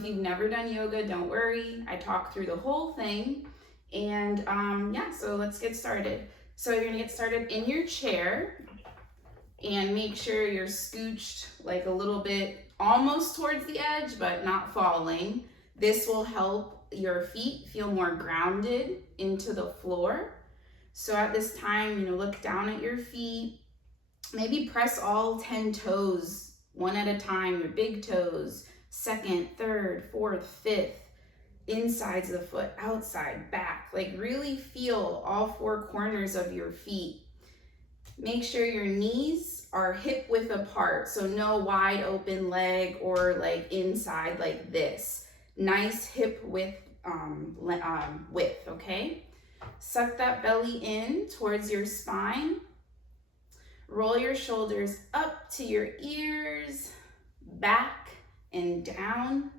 If you've never done yoga, don't worry. I talk through the whole thing. And yeah, so let's get started. So you're gonna get started in your chair and make sure you're scooched like a little bit almost towards the edge, but not falling. This will help your feet feel more grounded into the floor. So at this time, look down at your feet. Maybe press all 10 toes one at a time, your big toes, second, third, fourth, fifth, insides of the foot, outside, back. Like really feel all four corners of your feet. Make sure your knees are hip width apart, so no wide open leg or like inside like this. Nice hip width, okay? Suck that belly in towards your spine. Roll your shoulders up to your ears, back and down.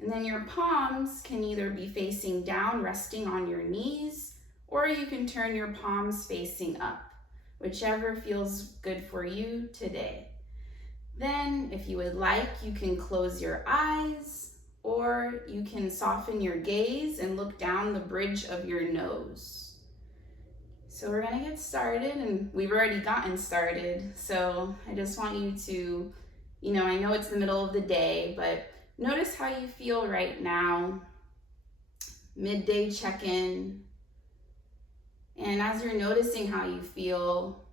And then your palms can either be facing down, resting on your knees, or you can turn your palms facing up, whichever feels good for you today. Then, if you would like, you can close your eyes, or you can soften your gaze and look down the bridge of your nose. So we're gonna get started, and we've already gotten started. So I just want you to, I know it's the middle of the day, but notice how you feel right now. Midday check-in. And as you're noticing how you feel,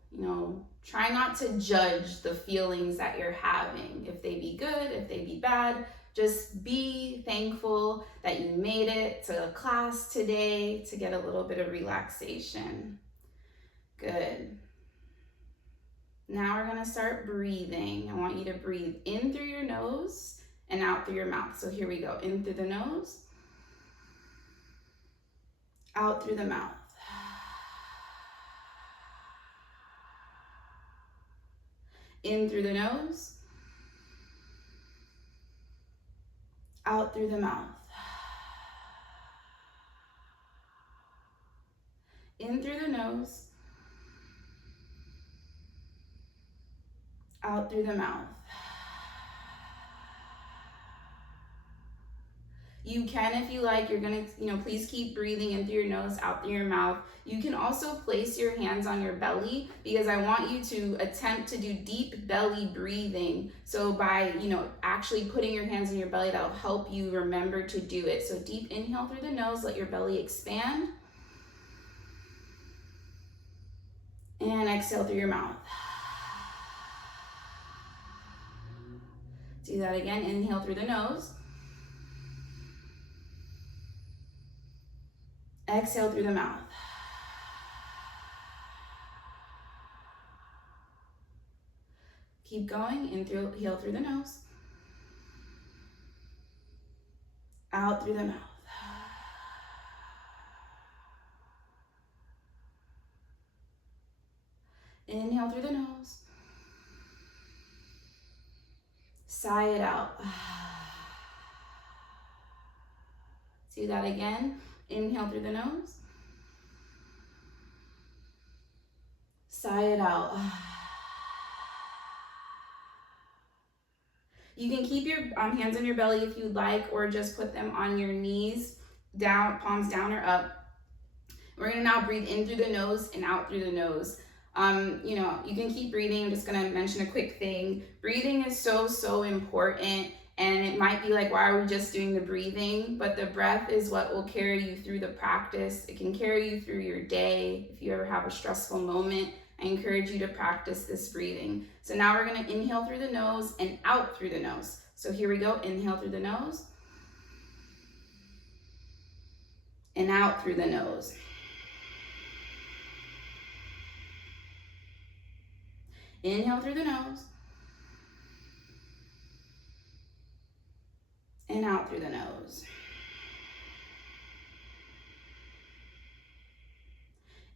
try not to judge the feelings that you're having. If they be good, if they be bad, just be thankful that you made it to a class today to get a little bit of relaxation. Good. Now we're gonna start breathing. I want you to breathe in through your nose and out through your mouth. So here we go. In through the nose, out through the mouth. In through the nose, out through the mouth. In through the nose, out through the mouth. You can, if you like, you're gonna, please keep breathing in through your nose, out through your mouth. You can also place your hands on your belly because I want you to attempt to do deep belly breathing. So by, actually putting your hands on your belly, that'll help you remember to do it. So deep inhale through the nose, let your belly expand. And exhale through your mouth. Do that again, inhale through the nose. Exhale through the mouth. Keep going, inhale through the nose. Out through the mouth. Inhale through the nose. Sigh it out. Do that again. Inhale through the nose. Sigh it out. You can keep your hands on your belly if you'd like, or just put them on your knees, down, palms down or up. We're gonna now breathe in through the nose and out through the nose. You can keep breathing. I'm just gonna mention a quick thing. Breathing is so important, and it might be like, why are we just doing the breathing? But the breath is what will carry you through the practice. It can carry you through your day. If you ever have a stressful moment, I encourage you to practice this breathing. So now we're gonna inhale through the nose and out through the nose. So here we go, inhale through the nose and out through the nose. Inhale through the nose and out through the nose.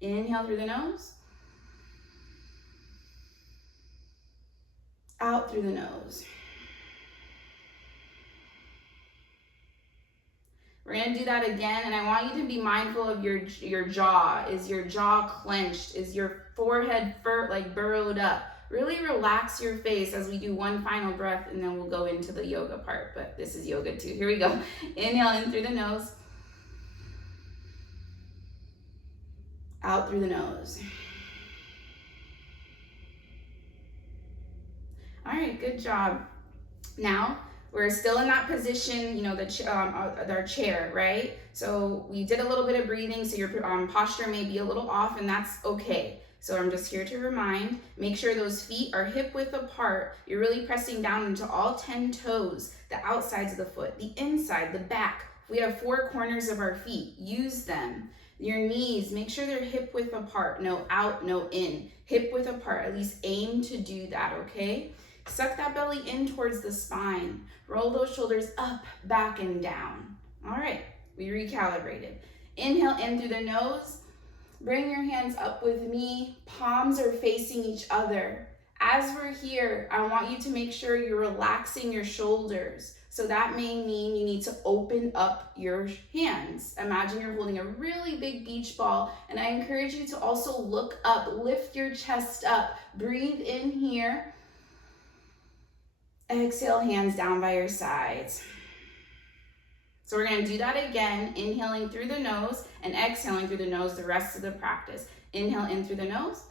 Inhale through the nose, out through the nose. We're gonna do that again, and I want you to be mindful of your jaw. Is your jaw clenched? Is your forehead like burrowed up? Really relax your face as we do one final breath, and then we'll go into the yoga part, but this is yoga too. Here we go. Inhale in through the nose. Out through the nose. All right, good job. Now, we're still in that position, you know, our chair, right? So we did a little bit of breathing, so your posture may be a little off, and that's okay. So I'm just here to remind, make sure those feet are hip width apart. You're really pressing down into all 10 toes, the outsides of the foot, the inside, the back. We have 4 corners of our feet. Use them. Your knees, make sure they're hip width apart. No out, no in. Hip width apart. At least aim to do that, okay? Suck that belly in towards the spine. Roll those shoulders up, back, and down. All right, we recalibrated. Inhale in through the nose. Bring your hands up with me. Palms are facing each other. As we're here, I want you to make sure you're relaxing your shoulders. So that may mean you need to open up your hands. Imagine you're holding a really big beach ball, and I encourage you to also look up, lift your chest up, breathe in here. Exhale, hands down by your sides. So we're going to do that again, inhaling through the nose and exhaling through the nose the rest of the practice. Inhale in through the nose.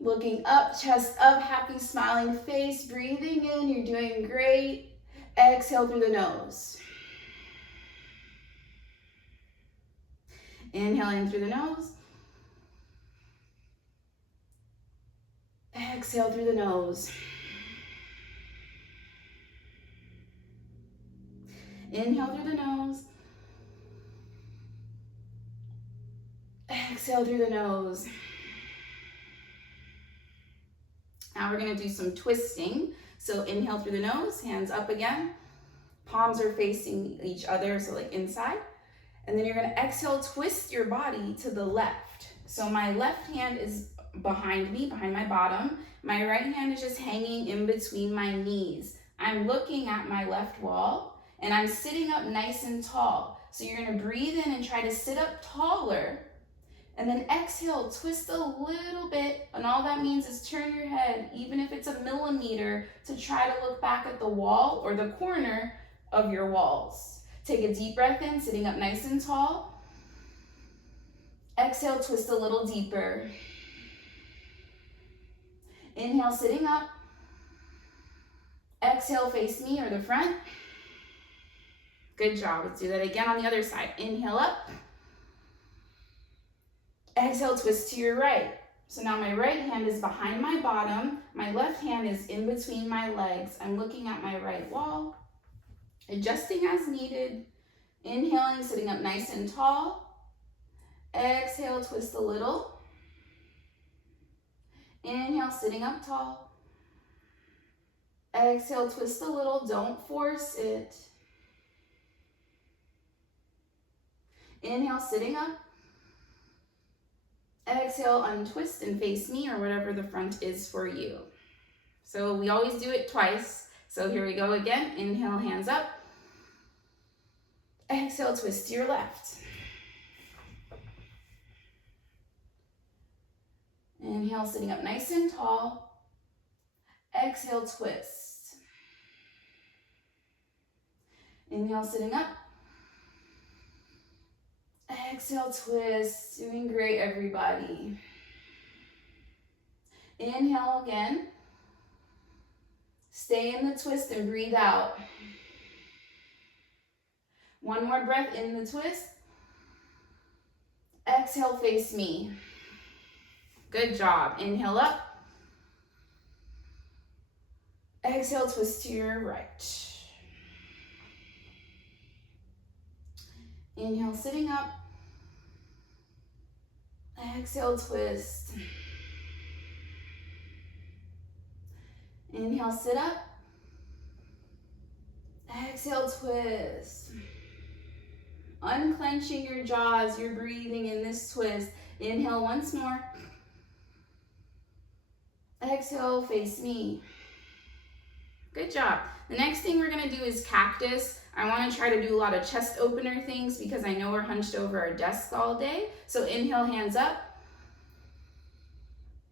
Looking up, chest up, happy smiling face. Breathing in, you're doing great. Exhale through the nose. Inhale in through the nose. Exhale through the nose. Inhale through the nose. Exhale through the nose. Now we're going to do some twisting. So inhale through the nose, hands up again. Palms are facing each other, so like inside. And then you're going to exhale, twist your body to the left. So my left hand is behind me, behind my bottom. My right hand is just hanging in between my knees. I'm looking at my left wall. And I'm sitting up nice and tall. So you're gonna breathe in and try to sit up taller. And then exhale, twist a little bit. And all that means is turn your head, even if it's a millimeter, to try to look back at the wall or the corner of your walls. Take a deep breath in, sitting up nice and tall. Exhale, twist a little deeper. Inhale, sitting up. Exhale, face me or the front. Good job. Let's do that again on the other side. Inhale up. Exhale, twist to your right. So now my right hand is behind my bottom. My left hand is in between my legs. I'm looking at my right wall. Adjusting as needed. Inhaling, sitting up nice and tall. Exhale, twist a little. Inhale, sitting up tall. Exhale, twist a little. Don't force it. Inhale, sitting up. Exhale, untwist and face me or whatever the front is for you. So we always do it twice. So here we go again. Inhale, hands up. Exhale, twist to your left. Inhale, sitting up nice and tall. Exhale, twist. Inhale, sitting up. Exhale, twist. Doing great, everybody. Inhale again. Stay in the twist and breathe out. One more breath in the twist. Exhale, face me. Good job. Inhale up. Exhale, twist to your right. Inhale, sitting up. Exhale, twist. Inhale, sit up. Exhale, twist. Unclenching your jaws, you're breathing in this twist. Inhale once more. Exhale, face me. Good job. The next thing we're gonna do is cactus. I wanna try to do a lot of chest opener things because I know we're hunched over our desk all day. So inhale, hands up.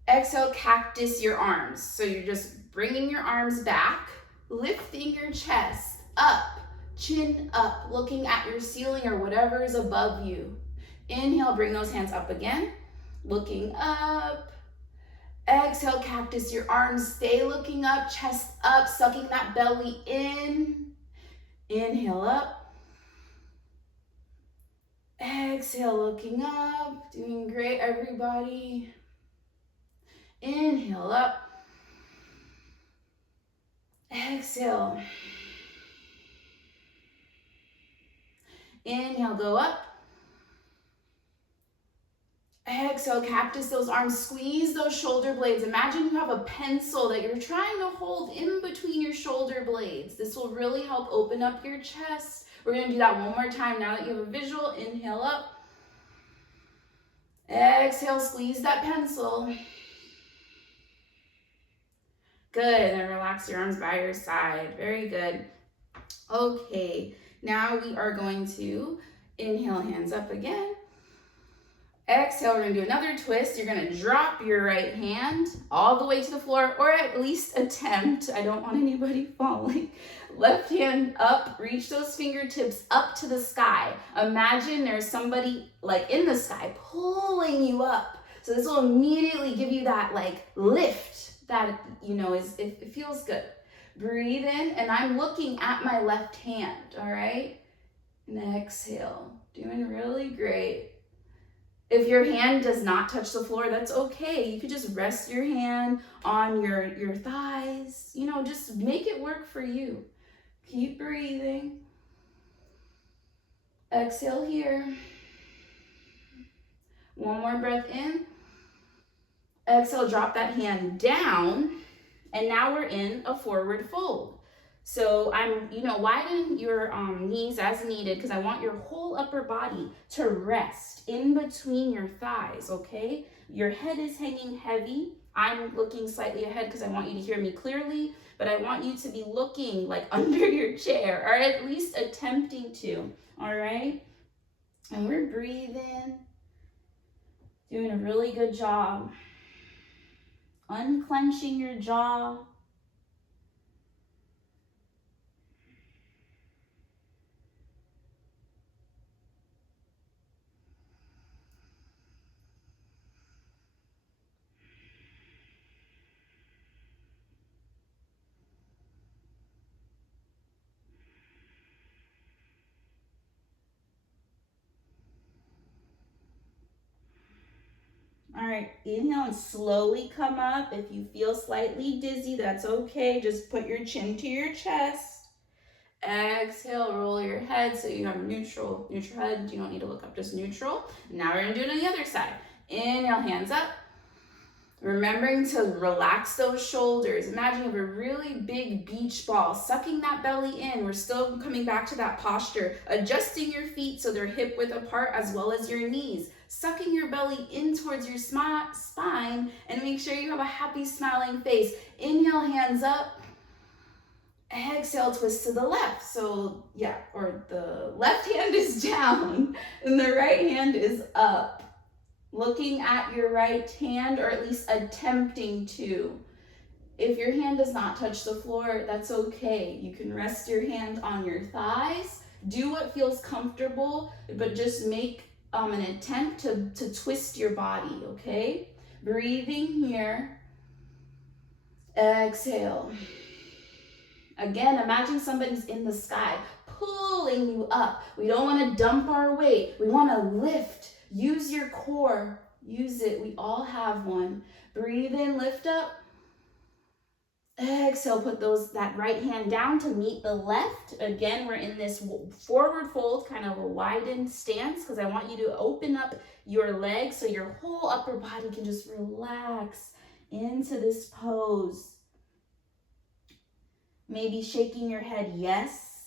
Exhale, cactus your arms. So you're just bringing your arms back, lifting your chest up, chin up, looking at your ceiling or whatever is above you. Inhale, bring those hands up again, looking up. Exhale, cactus your arms. Stay looking up, chest up, sucking that belly in. Inhale up. Exhale, looking up. Doing great, everybody. Inhale up. Exhale. Inhale, go up. Exhale, cactus those arms, squeeze those shoulder blades. Imagine you have a pencil that you're trying to hold in between your shoulder blades. This will really help open up your chest. We're gonna do that one more time now that you have a visual. Inhale up. Exhale, squeeze that pencil. Good, and then relax your arms by your side. Very good. Okay, now we are going to inhale, hands up again. Exhale, we're gonna do another twist. You're gonna drop your right hand all the way to the floor, or at least attempt. I don't want anybody falling. Left hand up, reach those fingertips up to the sky. Imagine there's somebody like in the sky pulling you up. So this will immediately give you that like lift that, you know, it feels good. Breathe in, and I'm looking at my left hand, all right? And exhale, doing really great. If your hand does not touch the floor, that's okay. You could just rest your hand on your thighs. You know, just make it work for you. Keep breathing. Exhale here. One more breath in. Exhale, drop that hand down. And now we're in a forward fold. So widen your knees as needed because I want your whole upper body to rest in between your thighs, okay? Your head is hanging heavy. I'm looking slightly ahead because I want you to hear me clearly, but I want you to be looking like under your chair, or at least attempting to, all right? And we're breathing, doing a really good job. Unclenching your jaw. All right, inhale and slowly come up. If you feel slightly dizzy, that's okay. Just put your chin to your chest. Exhale, roll your head so you have neutral head. You don't need to look up, just neutral. Now we're gonna do it on the other side. Inhale, hands up. Remembering to relax those shoulders. Imagine you have a really big beach ball, sucking that belly in. We're still coming back to that posture. Adjusting your feet so they're hip width apart as well as your knees. Sucking your belly in towards your spine and make sure you have a happy smiling face. Inhale, hands up. Exhale, twist to the left. So yeah, or the left hand is down and the right hand is up. Looking at your right hand, or at least attempting to. If your hand does not touch the floor, that's okay. You can rest your hand on your thighs. Do what feels comfortable, but just make an attempt to twist your body, okay? Breathing here. Exhale. Again, imagine somebody's in the sky pulling you up. We don't want to dump our weight. We want to lift. Use your core. Use it. We all have one. Breathe in, lift up. Exhale, put that right hand down to meet the left. Again, we're in this forward fold, kind of a widened stance, because I want you to open up your legs so your whole upper body can just relax into this pose. Maybe shaking your head yes,